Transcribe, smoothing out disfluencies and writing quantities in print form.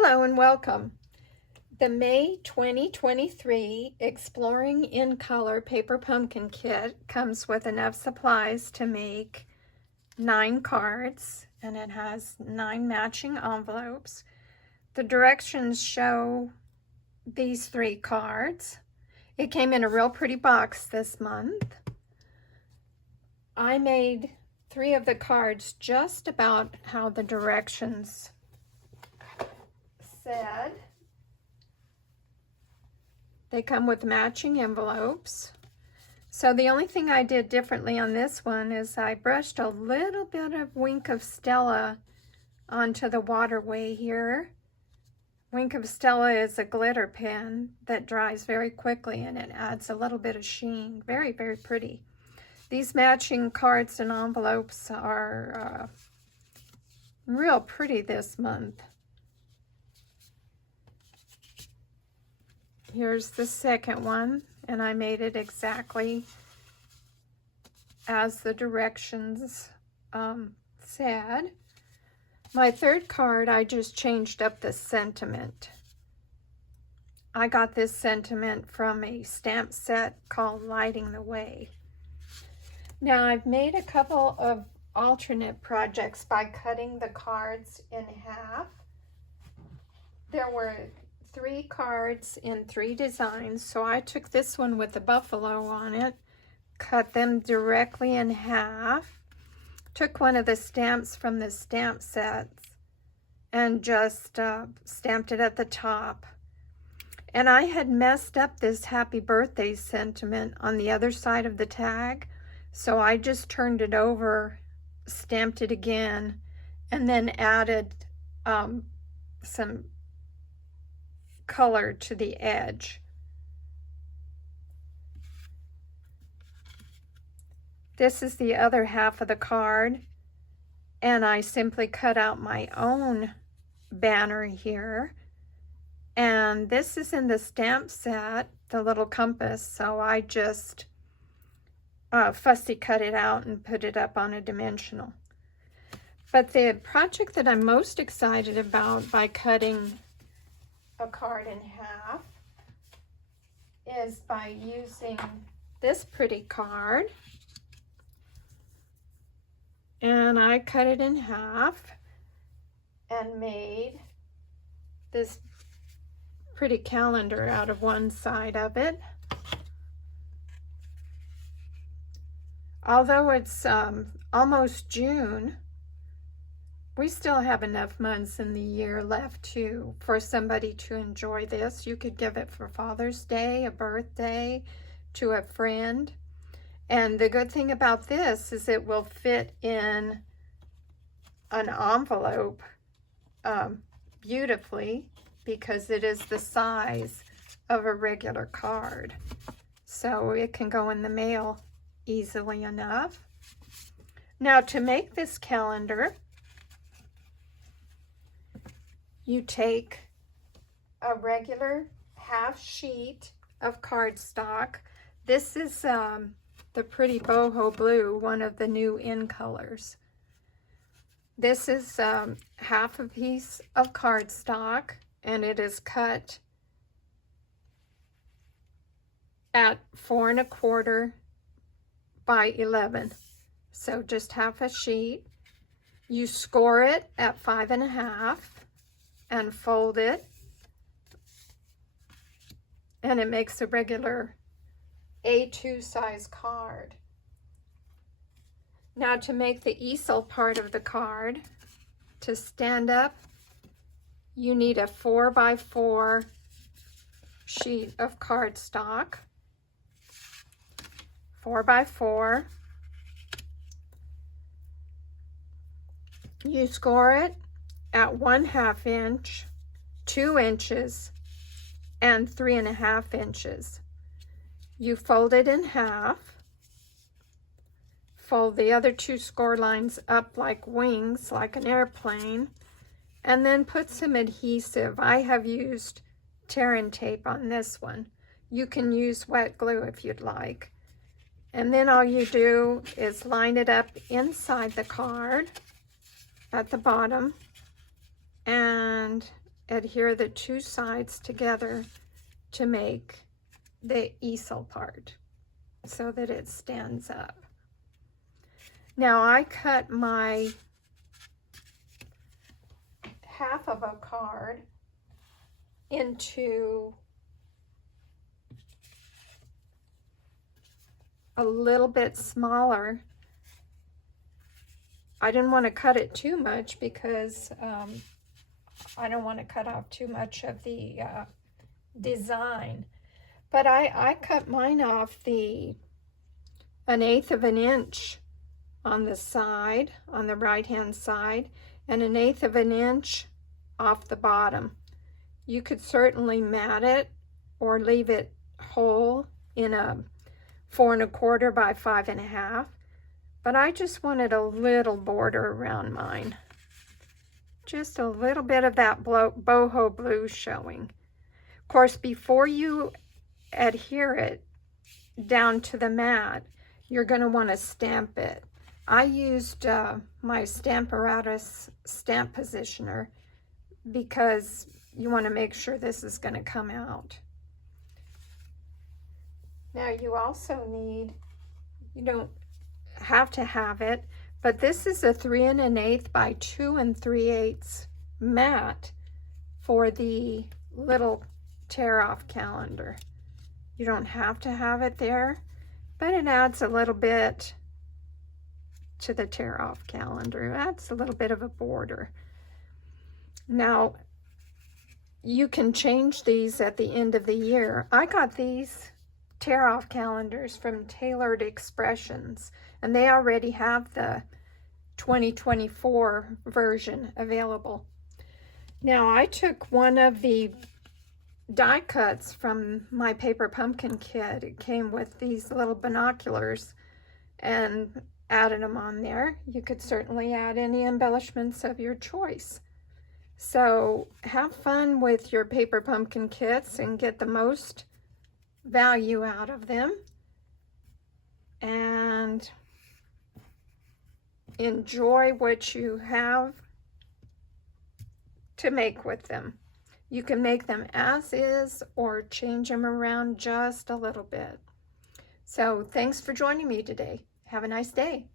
Hello and welcome. The May 2023 Exploring in Color Paper Pumpkin Kit comes with enough supplies to make 9 cards, and it has 9 matching envelopes. The directions show these 3 cards. It came in a real pretty box this month. I made 3 of the cards just about how the directions said. They come with matching envelopes. So the only thing I did differently on this one is I brushed a little bit of Wink of Stella onto the waterway here. Wink of Stella is a glitter pen that dries very quickly and it adds a little bit of sheen. Very, very pretty. These matching cards and envelopes are real pretty this month. Here's the second one, and I made it exactly as the directions said. My third card, I just changed up the sentiment. I got this sentiment from a stamp set called Lighting the Way. Now, I've made a couple of alternate projects by cutting the cards in half. There were 3 cards in 3 designs, so I took this one with the buffalo on it, cut them directly in half, took one of the stamps from the stamp sets and just stamped it at the top. And I had messed up this happy birthday sentiment on the other side of the tag, so I just turned it over, stamped it again, and then added some color to the edge. This is the other half of the card, and I simply cut out my own banner here, and this is in the stamp set, the little compass, so I just fussy cut it out and put it up on a dimensional. But the project that I'm most excited about by cutting a card in half is by using this pretty card, and I cut it in half and made this pretty calendar out of one side of it. Although it's almost June, we still have enough months in the year left for somebody to enjoy this. You could give it for Father's Day, a birthday, to a friend. And the good thing about this is it will fit in an envelope beautifully because it is the size of a regular card. So it can go in the mail easily enough. Now, to make this calendar, you take a regular half sheet of cardstock. This is the pretty boho blue, one of the new in colors. This is half a piece of cardstock, and it is cut at 4 1/4 by 11. So just half a sheet. You score it at 5 1/2. And fold it, and it makes a regular A2 size card. Now, to make the easel part of the card, to stand up, you need a 4 by 4 sheet of cardstock. 4 by 4. You score it at 1/2 inch, 2 inches, and 3 1/2 inches. You fold it in half, fold the other 2 score lines up like wings, like an airplane, and then put some adhesive. I have used tear and tape on this one. You can use wet glue if you'd like. And then all you do is line it up inside the card at the bottom and adhere the two sides together to make the easel part so that it stands up. Now I cut my half of a card into a little bit smaller. I didn't want to cut it too much because I don't want to cut off too much of the design. But I cut mine off an 1/8 of an inch on the side, on the right hand side, and 1/8 of an inch off the bottom. You could certainly mat it or leave it whole in a 4 1/4 by 5 1/2, but I just wanted a little border around mine. Just a little bit of that boho blue showing. Of course, before you adhere it down to the mat, you're going to want to stamp it. I used my Stamparatus stamp positioner because you want to make sure this is going to come out. Now you also need, you don't have to have it, but this is a 3 1/8 by 2 3/8 mat for the little tear-off calendar. You don't have to have it there, but it adds a little bit to the tear-off calendar. That's a little bit of a border. Now, you can change these at the end of the year. I got these tear-off calendars from Tailored Expressions, and they already have the 2024 version available. Now, I took one of the die cuts from my paper pumpkin kit. It came with these little binoculars and added them on there. You could certainly add any embellishments of your choice. So have fun with your paper pumpkin kits and get the most value out of them, and enjoy what you have to make with them. You can make them as is or change them around just a little bit. So thanks for joining me today. Have a nice day.